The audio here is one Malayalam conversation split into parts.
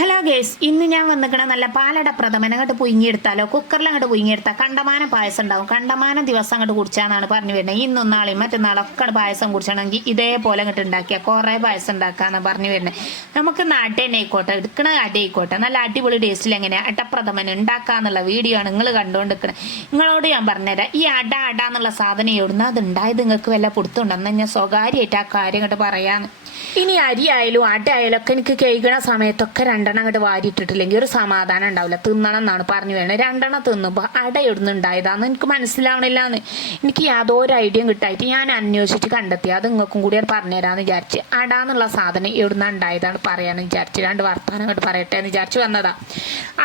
ഹലോ ഗേസ് ഇന്ന് ഞാൻ വന്നിക്കണ നല്ല പാലട പ്രഥമൻ അങ്ങോട്ട് എടുത്താലോ കുക്കറിൽ അങ്ങോട്ട് പുഴുങ്ങിയെടുത്താൽ കണ്ടമാനം പായസം ഉണ്ടാവും. കണ്ടമാനം ദിവസം അങ്ങോട്ട് കുടിച്ചാന്നാണ് പറഞ്ഞു വരുന്നത്. ഇന്നും നാളെയും മറ്റന്നാളൊക്കെ പായസം കുടിച്ചണമെങ്കിൽ ഇതേപോലെ അങ്ങോട്ട് ഉണ്ടാക്കിയാൽ കുറേ പായസം ഉണ്ടാക്കാന്ന് പറഞ്ഞു വരുന്നത്. നമുക്ക് നാട്ടിൽ തന്നെ ആയിക്കോട്ടെ എടുക്കണ അടി ആയിക്കോട്ടെ. നല്ല അടിപൊളി ടേസ്റ്റിൽ എങ്ങനെയാണ് അടപ്രഥമൻ ഉണ്ടാക്കാന്നുള്ള വീഡിയോ ആണ് നിങ്ങൾ കണ്ടുകൊണ്ടിരിക്കണത്. നിങ്ങളോട് ഞാൻ പറഞ്ഞുതരാം. ഈ അട അട എന്നുള്ള സാധനം എവിടുന്ന അത് ഉണ്ടായത്? നിങ്ങൾക്ക് വല്ല പൊടുത്തുണ്ടെന്ന് ഞാൻ സ്വകാര്യമായിട്ട് ആ കാര്യം അങ്ങോട്ട് പറയാന്ന്. ഇനി അരി ആയാലും അട ആയാലും ഒക്കെ എനിക്ക് കഴിക്കണ സമയത്തൊക്കെ രണ്ടെണ്ണം അങ്ങോട്ട് വാരിയിട്ടിട്ടില്ലെങ്കിൽ ഒരു സമാധാനം ഉണ്ടാവില്ല. തിന്നണം എന്നാണ് പറഞ്ഞു വേണം രണ്ടെണ്ണം തിന്നുമ്പോൾ അട ഇടുന്നുണ്ടായതാന്ന് എനിക്ക് മനസ്സിലാവണില്ല എന്ന് എനിക്ക് യാതൊരു ഐഡിയയും കിട്ടായിട്ട് ഞാൻ അന്വേഷിച്ച് കണ്ടെത്തി. അത് നിങ്ങൾക്കും കൂടി പറഞ്ഞുതരാമെന്ന് വിചാരിച്ച് അട എന്നുള്ള സാധനം എവിടുന്ന ഉണ്ടായതാണ് പറയാന്ന് വിചാരിച്ച് രണ്ട് വർത്തമാനം അങ്ങോട്ട് പറയട്ടെ എന്ന് വിചാരിച്ച് വന്നതാ.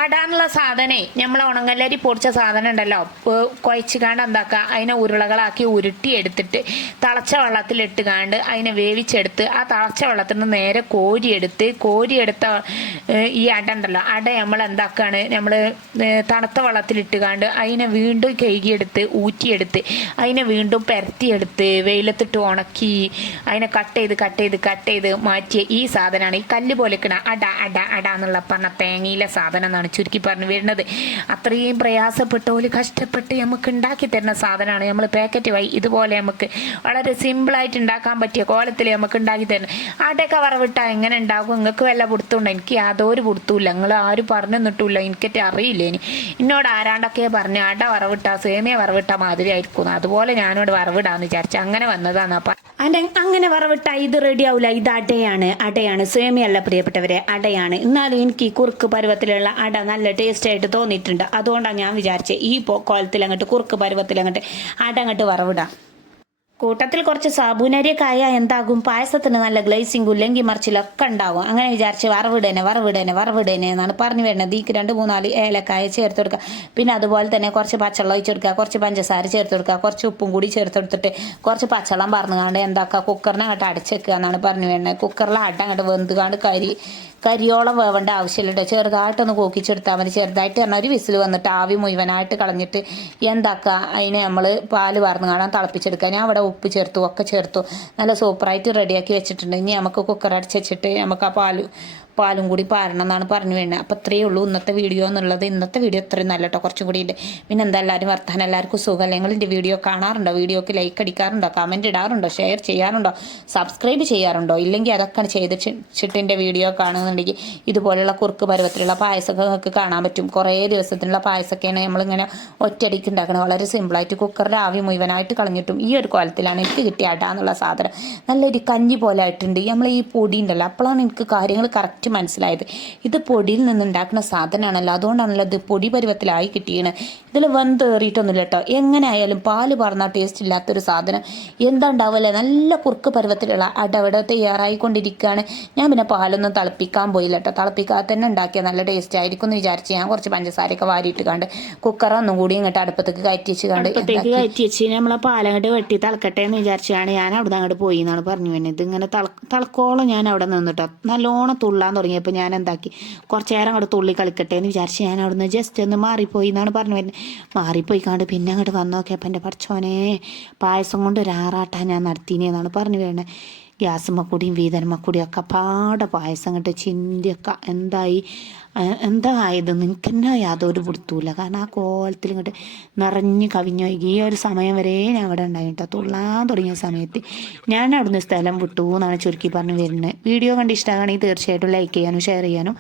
അട എന്നുള്ള സാധനേ നമ്മൾ ഉണങ്ങല്ലരി പൊടിച്ച സാധനം ഉണ്ടല്ലോ. കുഴച്ചുകാണ്ട് എന്താക്കുക അതിനെ ഉരുളകളാക്കി ഉരുട്ടി എടുത്തിട്ട് തിളച്ച വെള്ളത്തിലിട്ട് കാണ്ട് അതിനെ വേവിച്ചെടുത്ത് ആ തിളച്ച വെള്ളത്തിൽ നിന്ന് നേരെ കോരിയെടുത്ത് കോരിയെടുത്ത ഈ അട ഉണ്ടല്ലോ അട നമ്മൾ എന്താക്കാണ്? നമ്മൾ തണുത്ത വെള്ളത്തിലിട്ട് കാണ്ട് അതിനെ വീണ്ടും കഴുകിയെടുത്ത് ഊറ്റിയെടുത്ത് അതിനെ വീണ്ടും പെരത്തിയെടുത്ത് വെയിലത്തിട്ട് ഉണക്കി അതിനെ കട്ട് ചെയ്ത് കട്ട് ചെയ്ത് കട്ട് ചെയ്ത് മാറ്റിയ ഈ സാധനമാണ്. ഈ കല്ല് പോലെ കിണ അട അട അട എന്നുള്ള പറഞ്ഞ തേങ്ങയിലെ സാധനം എന്നാണ് ചുരുക്കി പറഞ്ഞു വരുന്നത്. അത്രയും പ്രയാസപ്പെട്ട പോലെ കഷ്ടപ്പെട്ട് നമുക്ക് ഉണ്ടാക്കി തരുന്ന സാധനമാണ്. നമ്മൾ പാക്കറ്റ് വഴി ഇതുപോലെ നമുക്ക് വളരെ സിമ്പിളായിട്ട് ഉണ്ടാക്കാൻ പറ്റിയ കോലത്തിൽ നമുക്ക് ഉണ്ടാക്കി തരുന്നത് അടയൊക്കെ വറവിട്ട എങ്ങനെ ഉണ്ടാകും? നിങ്ങൾക്ക് വല്ല പുടുത്തുണ്ടോ എനിക്ക് യാതൊരു പുടുത്തുമില്ല നിങ്ങൾ ആരും പറഞ്ഞു തന്നിട്ടില്ല എനിക്കറ്റ് അറിയില്ല ഇനി. എന്നോട് ആരാണ്ടൊക്കെ പറഞ്ഞു ആട്ട വറവിട്ട സേമിയ വറവിട്ട മാതിരി ആയിരിക്കും. അതുപോലെ ഞാനോട് വറവിടാന്ന് വിചാരിച്ചു അങ്ങനെ വന്നതാണ് അപ്പൊ അതെ അങ്ങനെ വറവിട്ട ഇത് റെഡി ആവില്ല ഇത് അടയാണ്. അടയാണ്. സേമിയല്ല പ്രിയപ്പെട്ടവരെ അടയാണ്. എന്നാലും എനിക്ക് ഈ കുറുക്ക് പരുവത്തിലുള്ള അട നല്ല ടേസ്റ്റ് ആയിട്ട് തോന്നിയിട്ടുണ്ട്. അതുകൊണ്ടാണ് ഞാൻ വിചാരിച്ചത് ഈ കോലത്തിൽ അങ്ങോട്ട് കുറുക്ക് പരുവത്തിൽ അങ്ങോട്ട് അട വറവിടാം. കൂട്ടത്തിൽ കുറച്ച് സാബൂനരിയൊക്കെ ആയാൽ എന്താകും? പായസത്തിന് നല്ല ഗ്ലേസിംഗ് ഉല്ലെങ്കി മറിച്ചിലൊക്കെ ഉണ്ടാവും അങ്ങനെ വിചാരിച്ച് വറവിടേനെ വറവിടേനെ വറവിടേനെ എന്നാണ് പറഞ്ഞു വരുന്നത്. ഈക്ക് രണ്ട് മൂന്നാൽ ഏലക്കായ ചേർത്ത് കൊടുക്കുക. പിന്നെ അതുപോലെ തന്നെ കുറച്ച് പച്ചവെള്ളം ഒഴിച്ച് കൊടുക്കുക. കുറച്ച് പഞ്ചസാര ചേർത്ത് കൊടുക്കുക. കുറച്ച് ഉപ്പും കൂടി ചേർത്ത് കൊടുത്തിട്ട് കുറച്ച് പച്ചവെള്ളം പറഞ്ഞുകൊണ്ട് എന്താക്കുക? കുക്കറിനെ അങ്ങോട്ട് അടച്ചേക്കുക എന്നാണ് പറഞ്ഞു വരുന്നത്. കുക്കറിൽ അട അങ്ങോട്ട് വെന്തുകാണ്ട് കരി കരിയോളം വേവേണ്ട ആവശ്യമില്ല ചെറുതായിട്ടൊന്ന് കൂക്കിച്ചെടുത്താൽ മതി. ചെറുതായിട്ട് പറഞ്ഞാൽ ഒരു വിസിൽ വന്നിട്ട് ആവി മുഴുവനായിട്ട് കളഞ്ഞിട്ട് എന്താക്കുക? അതിനെ നമ്മൾ പാൽ പറഞ്ഞു കാണാൻ തിളപ്പിച്ചെടുക്കുക. ഞാൻ അവിടെ ഉപ്പ് ചേർത്തു ഒക്കെ ചേർത്തു. നല്ല സൂപ്പറായിട്ട് റെഡിയാക്കി വെച്ചിട്ടുണ്ട്. ഇനി നമുക്ക് കുക്കർ വെച്ചിട്ട് നമുക്ക് ആ പാൽ പാലും കൂടി പാരണം എന്നാണ് പറഞ്ഞു വേണ്ടത് അപ്പോൾ ഇത്രയേ ഉള്ളൂ ഇന്നത്തെ വീഡിയോ എന്നുള്ളത്. ഇന്നത്തെ വീഡിയോ ഇത്രയും നല്ല കേട്ടോ കുറച്ചും കൂടി ഉണ്ട് പിന്നെ എന്താ എല്ലാവരും വർത്താനം? എല്ലാവർക്കും സുഖം. നിങ്ങൾ എന്റെ വീഡിയോ കാണാറുണ്ടോ? വീഡിയോക്ക് ലൈക്ക് അടിക്കാറുണ്ടോ? കമന്റ് ഇടാറുണ്ടോ? ഷെയർ ചെയ്യാറുണ്ടോ? സബ്സ്ക്രൈബ് ചെയ്യാറുണ്ടോ? ഇല്ലെങ്കിൽ അതൊക്കെ ചെയ്തിട്ട് എന്റെ വീഡിയോ കാണുന്നുണ്ടെങ്കിൽ ഇതുപോലെയുള്ള കുറുക്ക് പരുവത്തിലുള്ള പായസമൊക്കെ കാണാൻ പറ്റും. കുറേ ദിവസത്തിനുള്ള പായസമൊക്കെയാണ് നമ്മളിങ്ങനെ ഒറ്റയടിക്ക് ഉണ്ടാക്കുന്നത് വളരെ സിമ്പിളായിട്ട് കുക്കറിൽ ആവി മുഴുവനായിട്ട് കളഞ്ഞിട്ടും ഈ ഒരു കോലത്തിലാണ് എനിക്ക് കിട്ടിയ അട എന്നുള്ള സാധനം. നല്ലൊരു കഞ്ഞി പോലെ ആയിട്ടുണ്ട്. നമ്മൾ ഈ പൊടി ഉണ്ടല്ലോ അപ്പോഴാണ് എനിക്ക് കാര്യങ്ങൾ കറക്റ്റ് മനസ്സിലായത്. ഇത് പൊടിയിൽ നിന്നുണ്ടാക്കുന്ന സാധനമാണല്ലോ അതുകൊണ്ടാണല്ലോ ഇത് പൊടി പരുവത്തിലായി കിട്ടിയത്. ഇതിൽ വെന്തേറിയിട്ടൊന്നുമില്ല കേട്ടോ. എങ്ങനെ ആയാലും പാൽ പറഞ്ഞാൽ ടേസ്റ്റ് ഇല്ലാത്തൊരു സാധനം. എന്താ ഉണ്ടാവില്ല? നല്ല കുറുക്ക് പരുവത്തിലുള്ള അടവിടെ തയ്യാറായിക്കൊണ്ടിരിക്കുകയാണ്. ഞാൻ പിന്നെ പാലൊന്നും തിളപ്പിക്കാൻ പോയില്ല കേട്ടോ. തിളപ്പിക്കാതെ തന്നെ ഉണ്ടാക്കിയ നല്ല ടേസ്റ്റ് ആയിരിക്കും എന്ന് വിചാരിച്ച് ഞാൻ കുറച്ച് പഞ്ചസാരയൊക്കെ വാരിയിട്ട് കണ്ട് കുക്കർ ഒന്നും കൂടി ഇങ്ങോട്ട് അടുപ്പത്തേക്ക് കയറ്റി വെച്ച് കണ്ട് കയറ്റി വെച്ച് നമ്മളെ പാലങ്ങോട്ട് വെട്ടി തിളക്കട്ടെ എന്ന് വിചാരിച്ചാണ് ഞാൻ അവിടെ അങ്ങോട്ട് പോയി എന്നാണ് പറഞ്ഞു വേണ്ടത് ഇതിങ്ങനെ തള തിളക്കോളം ഞാൻ അവിടെ നിന്നിട്ടോ. നല്ലോണം തുള്ളാൻ തുടങ്ങിയപ്പോൾ ഞാൻ എന്താക്കി കുറച്ച് നേരം അങ്ങോട്ട് തുള്ളി കളിക്കട്ടെ എന്ന് വിചാരിച്ച് ഞാൻ അവിടെ നിന്ന് ജസ്റ്റ് ഒന്ന് മാറിപ്പോയി എന്നാണ് പറഞ്ഞു വരുന്നത് മാറിപ്പോയി കണ്ട് പിന്നെ അങ്ങോട്ട് വന്നു നോക്കിയപ്പോൾ എന്റെ പഠിച്ചോനെ പായസം കൊണ്ട് ഒരു ആറാട്ടാണ് ഞാൻ നടത്തിനെന്നാണ് പറഞ്ഞു വരുന്നത് ഗ്യാസുമ്മക്കൂടിയും വീതനമ്മക്കൂടിയും ഒക്കെ പാടെ പായസം കണ്ട് ചിന്തിയൊക്കെ എന്തായി? എന്താ ആയത് നിങ്ങൾക്ക് തന്നെ യാതൊരു പിടുത്തൂല കാരണം ആ കോലത്തിൽ ഇങ്ങോട്ട് നിറഞ്ഞ് കവിഞ്ഞു ഈ ഒരു സമയം വരെ ഞാൻ അവിടെ ഉണ്ടായിട്ടോ തുള്ളാൻ തുടങ്ങിയ സമയത്ത് ഞാൻ അവിടുന്ന് സ്ഥലം വിട്ടു എന്നാണ് ചുരുക്കി പറഞ്ഞ് വരുന്നത്. വീഡിയോ കണ്ട് ഇഷ്ടമാണെങ്കിൽ തീർച്ചയായിട്ടും ലൈക്ക് ചെയ്യാനും ഷെയർ ചെയ്യാനും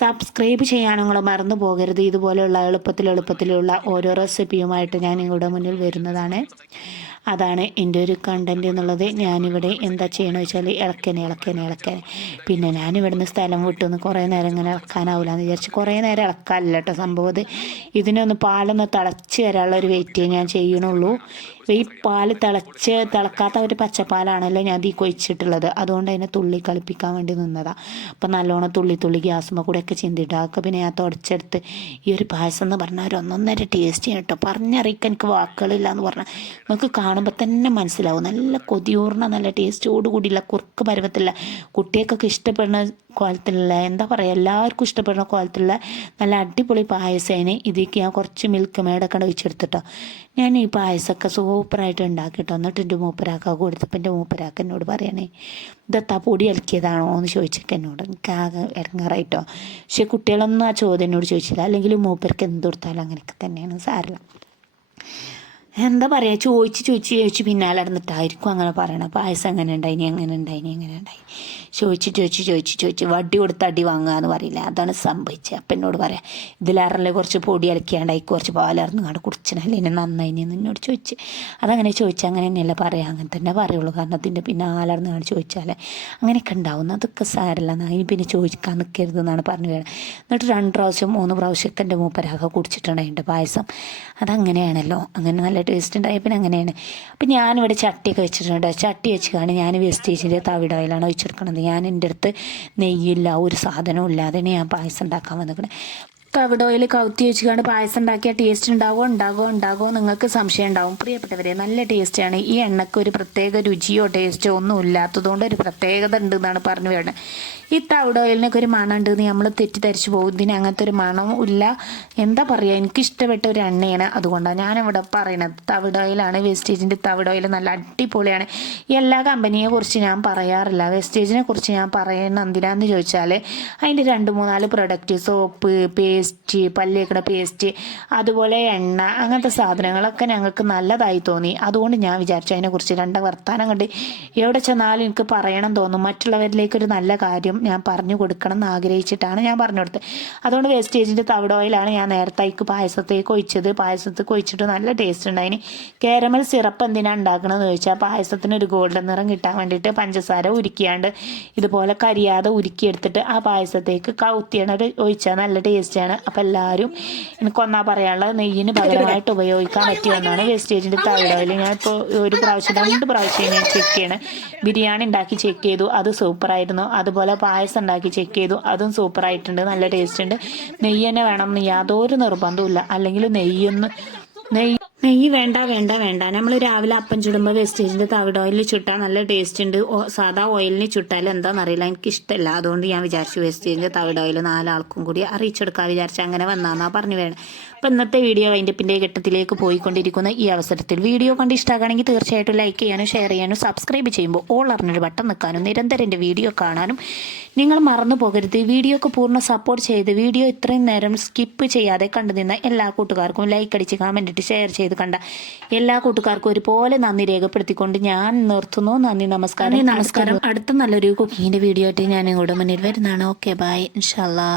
സബ്സ്ക്രൈബ് ചെയ്യാനും നിങ്ങൾ മറന്നു പോകരുത്. ഇതുപോലെയുള്ള എളുപ്പത്തിൽ എളുപ്പത്തിലുള്ള ഓരോ റെസിപ്പിയുമായിട്ട് ഞാൻ നിങ്ങളുടെ മുന്നിൽ വരുന്നതാണ്. അതാണ് എന്റെ ഒരു കണ്ടന്റ് എന്നുള്ളത്. ഞാനിവിടെ എന്താ ചെയ്യണമെന്ന് വെച്ചാൽ ഇളക്കനെ ഇളക്കനെ ഇളക്കനെ. പിന്നെ ഞാനിവിടുന്ന് സ്ഥലം വിട്ടുനിന്ന് കുറേ നേരം ഇങ്ങനെ ഇളക്കാനാവില്ല എന്ന് വിചാരിച്ച് കുറേ നേരം ഇളക്കാനില്ല കേട്ടോ സംഭവം. ഇത് ഇതിനൊന്ന് പാലൊന്ന് തിളച്ച് വരാനുള്ള ഒരു വെയിറ്റ് ഞാൻ ചെയ്യണുള്ളൂ. ഈ പാൽ തിളച്ച് തിളക്കാത്ത ഒരു പച്ചപ്പാലാണല്ലോ ഞാൻ ഈ കൊഴിച്ചിട്ടുള്ളത്. അതുകൊണ്ട് അതിനെ തുള്ളി കളിപ്പിക്കാൻ വേണ്ടി നിന്നതാ. അപ്പം നല്ലോണം തുള്ളി തുള്ളി ഗ്യാസുമ്മ കൂടെ ചിന്തിട്ട് അതൊക്കെ പിന്നെ ഞാൻ തുടച്ചെടുത്ത് ഈ ഒരു പായസം എന്ന് പറഞ്ഞാൽ ഒരു ഒന്നൊന്നര ടേസ്റ്റ് കേട്ടോ പറഞ്ഞറിയിക്കാൻ എനിക്ക് വാക്കുകളില്ല എന്ന് പറഞ്ഞാൽ നിങ്ങൾക്ക് കാണും കാണുമ്പോൾ തന്നെ മനസ്സിലാവും. നല്ല കൊതിയൂർണ നല്ല ടേസ്റ്റോട് കൂടിയുള്ള കുറുക്ക് പരുവത്തിലുള്ള കുട്ടികൾക്കൊക്കെ ഇഷ്ടപ്പെടുന്ന കോലത്തിലുള്ള എന്താ പറയുക എല്ലാവർക്കും ഇഷ്ടപ്പെടുന്ന കോലത്തിലുള്ള നല്ല അടിപൊളി പായസേനെ. ഇതിലേക്ക് ഞാൻ കുറച്ച് മിൽക്ക് മേടൊക്കെ ഒഴിച്ചെടുത്തിട്ടോ. ഞാൻ ഈ പായസമൊക്കെ സൂപ്പറായിട്ട് ഉണ്ടാക്കിട്ടോ. എന്നിട്ട് എന്റെ മൂപ്പരാക്ക കൊടുത്തപ്പോൾ എന്റെ മൂപ്പരാക്ക എന്നോട് പറയണേ ഇതെത്താ പൊടി ഇളക്കിയതാണോ എന്ന് ചോദിച്ചൊക്കെ എന്നോട് എനിക്ക് ആകെ ഇറങ്ങാറായിട്ടോ. പക്ഷെ കുട്ടികളൊന്നും ആ ചോദ്യം എന്നോട് ചോദിച്ചില്ല. അല്ലെങ്കിൽ മൂപ്പർക്ക് എന്ത് കൊടുത്താലും അങ്ങനെയൊക്കെ തന്നെയാണ് സാരില്ല. എന്താ പറയുക ചോദിച്ച് ചോദിച്ച് ചോദിച്ച് പിന്നാലെ നടന്നിട്ടായിരിക്കും അങ്ങനെ പറയണം പായസം എങ്ങനെ ഉണ്ടായിനി എങ്ങനെ ഉണ്ടായിനി എങ്ങനെ ഉണ്ടായി? ചോദിച്ച് ചോദിച്ച് ചോദിച്ച് ചോദിച്ച് വടി കൊടുത്ത് അടി വാങ്ങുക എന്ന് പറയില്ല. അതാണ് സംഭവിച്ചത്. അപ്പം എന്നോട് പറയാം ഇതിലേറല്ലേ കുറച്ച് പൊടി ഇളക്കിയാണ്ടായി കുറച്ച് പാലർന്ന് കണ്ട് കുടിച്ചിനല്ലേ എന്നെ നന്നായി എന്ന് എന്നോട് ചോദിച്ച്. അതങ്ങനെ ചോദിച്ചാൽ അങ്ങനെ തന്നെയല്ല പറയാം. അങ്ങനെ തന്നെ പറയുള്ളൂ. കാരണം അതിന്റെ പിന്നെ ആലർന്ന് കണ്ട് ചോദിച്ചാൽ അങ്ങനെയൊക്കെ ഉണ്ടാവും. അതൊക്കെ സാരല്ല. അതിന് പിന്നെ ചോദിക്കാൻ നിൽക്കരുത് എന്നാണ് പറഞ്ഞു വേണം എന്നിട്ട് രണ്ട് പ്രാവശ്യം മൂന്ന് പ്രാവശ്യമൊക്കെ എന്റെ മൂപ്പരാകെ കുടിച്ചിട്ടുണ്ടായിട്ടുണ്ട് പായസം. അതങ്ങനെയാണല്ലോ. അങ്ങനെ നല്ല ടേസ്റ്റ് ഉണ്ടായ പിന്നെ അങ്ങനെയാണ്. അപ്പം ഞാനിവിടെ ചട്ടിയൊക്കെ വെച്ചിട്ടുണ്ട് ചട്ടി വെച്ച് കാണി ഞാൻ വെസ്റ്റേജിന്റെ തവിട ഓയിലാണ് ഒഴിച്ചെടുക്കുന്നത് ഞാൻ എന്റെ അടുത്ത് നെയ്യില്ല ഒരു സാധനവും ഇല്ലാതെ ഞാൻ പായസം ഉണ്ടാക്കാൻ വന്നിരിക്കുന്നത് തവിട ഓയിൽ കൗത്തി വെച്ചുകൊണ്ട് പായസം ഉണ്ടാക്കിയ ടേസ്റ്റ് ഉണ്ടാകുമോ ഉണ്ടാകുമോ ഉണ്ടാകുമോ നിങ്ങൾക്ക് സംശയം ഉണ്ടാവും. പ്രിയപ്പെട്ടവരെ നല്ല ടേസ്റ്റാണ് ഈ എണ്ണയ്ക്ക് ഒരു പ്രത്യേക രുചിയോ ടേസ്റ്റോ ഒന്നും ഇല്ലാത്തതുകൊണ്ട് ഒരു പ്രത്യേകത ഉണ്ടെന്നാണ് പറഞ്ഞു വേണ്ടത് ഈ തവിട ഓയിലിനൊക്കെ ഒരു മണം ഉണ്ട് എന്ന് നമ്മൾ തെറ്റിദ്ധരിച്ചു പോകും. ഇതിന് അങ്ങനത്തെ ഒരു മണം ഇല്ല. എന്താ പറയുക എനിക്ക് ഇഷ്ടപ്പെട്ട ഒരു എണ്ണയാണ് അതുകൊണ്ടാണ് ഞാനിവിടെ പറയണത്. തവിട ഓയിലാണ് വേസ്റ്റേജിന്റെ തവിട ഓയിൽ നല്ല അടിപൊളിയാണ്. എല്ലാ കമ്പനിയെ കുറിച്ച് ഞാൻ പറയാറില്ല. വെസ്റ്റേജിനെ കുറിച്ച് ഞാൻ പറയുന്ന എന്തിനാന്ന് ചോദിച്ചാൽ അതിന്റെ രണ്ട് മൂന്നാൽ പ്രൊഡക്റ്റ് സോപ്പ് പേസ്റ്റ് പല്ലേക്കണ പേസ്റ്റ് അതുപോലെ എണ്ണ അങ്ങനത്തെ സാധനങ്ങളൊക്കെ ഞങ്ങൾക്ക് നല്ലതായി തോന്നി. അതുകൊണ്ട് ഞാൻ വിചാരിച്ചു അതിനെക്കുറിച്ച് രണ്ട് വർത്താനം കണ്ട് എവിടെ ചെന്നാലും എനിക്ക് പറയണം തോന്നും. മറ്റുള്ളവരിലേക്കൊരു നല്ല കാര്യം ഞാൻ പറഞ്ഞു കൊടുക്കണം എന്ന് ആഗ്രഹിച്ചിട്ടാണ് ഞാൻ പറഞ്ഞു കൊടുത്തത്. അതുകൊണ്ട് വേസ്റ്റേജിന്റെ തവിട ഓയിലാണ് ഞാൻ നേരത്തേക്ക് പായസത്തേക്ക് ഒഴിച്ചത്. പായസത്തേക്ക് ഒഴിച്ചിട്ട് നല്ല ടേസ്റ്റ് ഉണ്ടായിന് കാരമൽ സിറപ്പ് എന്തിനാണ് ഉണ്ടാക്കണമെന്ന് ചോദിച്ചാൽ പായസത്തിന് ഒരു ഗോൾഡൻ നിറം കിട്ടാൻ വേണ്ടിയിട്ട് പഞ്ചസാര ഉരുക്കിയാണ്ട് ഇതുപോലെ കരിയാതെ ഉരുക്കിയെടുത്തിട്ട് ആ പായസത്തേക്ക് കൗത്തിയാണ് ഒഴിച്ചാൽ നല്ല ടേസ്റ്റാണ് അപ്പം എല്ലാവരും എനിക്കൊന്നാ പറയാനുള്ളത് നെയ്യിന് പകരമായിട്ട് ഉപയോഗിക്കാൻ പറ്റിയെന്നാണ് വേസ്റ്റേജിന്റെ തവിട ഓയിൽ ഞാൻ ഇപ്പോൾ ഒരു പ്രാവശ്യം രണ്ട് പ്രാവശ്യം ഞാൻ ചെക്ക് ചെയ്യണം. ബിരിയാണി ഉണ്ടാക്കി ചെക്ക് ചെയ്തു. അത് സൂപ്പറായിരുന്നു അതുപോലെ പായസം ഉണ്ടാക്കി ചെക്ക് ചെയ്തു. അതും സൂപ്പറായിട്ടുണ്ട് നല്ല ടേസ്റ്റ് ഉണ്ട്. നെയ്യ് തന്നെ വേണം എന്ന് യാതൊരു നിർബന്ധവും ഇല്ല അല്ലെങ്കിൽ നെയ്യൊന്ന് നെയ്യ് നെയ്യ് വേണ്ട വേണ്ട വേണ്ട. നമ്മൾ രാവിലെ അപ്പം ചുടുമ്പോൾ വേസ്റ്റേജിന്റെ തവിട് ഓയിലിൽ ചുട്ടാൽ നല്ല ടേസ്റ്റ് ഉണ്ട്. സാധാ ഓയിലിന് ചുട്ടാൽ എന്താണെന്നറിയില്ല എനിക്ക് ഇഷ്ടമല്ല അതുകൊണ്ട് ഞാൻ വിചാരിച്ചു വേസ്റ്റേജിന്റെ തവിട് ഓയിൽ നാലാൾക്കും കൂടി അറിയിച്ചെടുക്കാൻ വിചാരിച്ചു. അങ്ങനെ വന്നാന്നാ പറഞ്ഞു വേണം. അപ്പം ഇന്നത്തെ വീഡിയോ പിന്നെ ഘട്ടത്തിലേക്ക് പോയിക്കൊണ്ടിരിക്കുന്ന ഈ അവസരത്തിൽ വീഡിയോ കണ്ട് ഇഷ്ടമാകണമെങ്കിൽ തീർച്ചയായിട്ടും ലൈക്ക് ചെയ്യാനും ഷെയർ ചെയ്യാനും സബ്സ്ക്രൈബ് ചെയ്യുമ്പോൾ ഓൾ അറിഞ്ഞൊരു ബട്ടൺ നിൽക്കാനും നിരന്തരം എന്റെ വീഡിയോ കാണാനും നിങ്ങൾ മറന്നു പോകരുത്. വീഡിയോക്ക് പൂർണ സപ്പോർട്ട് ചെയ്ത് വീഡിയോ ഇത്രയും നേരം സ്കിപ്പ് ചെയ്യാതെ കണ്ടു നിന്ന എല്ലാ കൂട്ടുകാർക്കും ലൈക്ക് അടിച്ച് കമന്റ് ഇട്ട് ഷെയർ ചെയ്ത് കണ്ട എല്ലാ കൂട്ടുകാർക്കും ഒരുപോലെ നന്ദി രേഖപ്പെടുത്തിക്കൊണ്ട് ഞാൻ നിർത്തുന്നു. നന്ദി നമസ്കാരം. നമസ്കാരം. അടുത്ത നല്ലൊരു കുക്കിങ്ങിന്റെ വീഡിയോ ആയിട്ട് ഞാൻ ഇങ്ങോട്ട് മുന്നിൽ വരുന്നതാണ്. ഓക്കെ ബൈ ഇൻഷാല്ലാ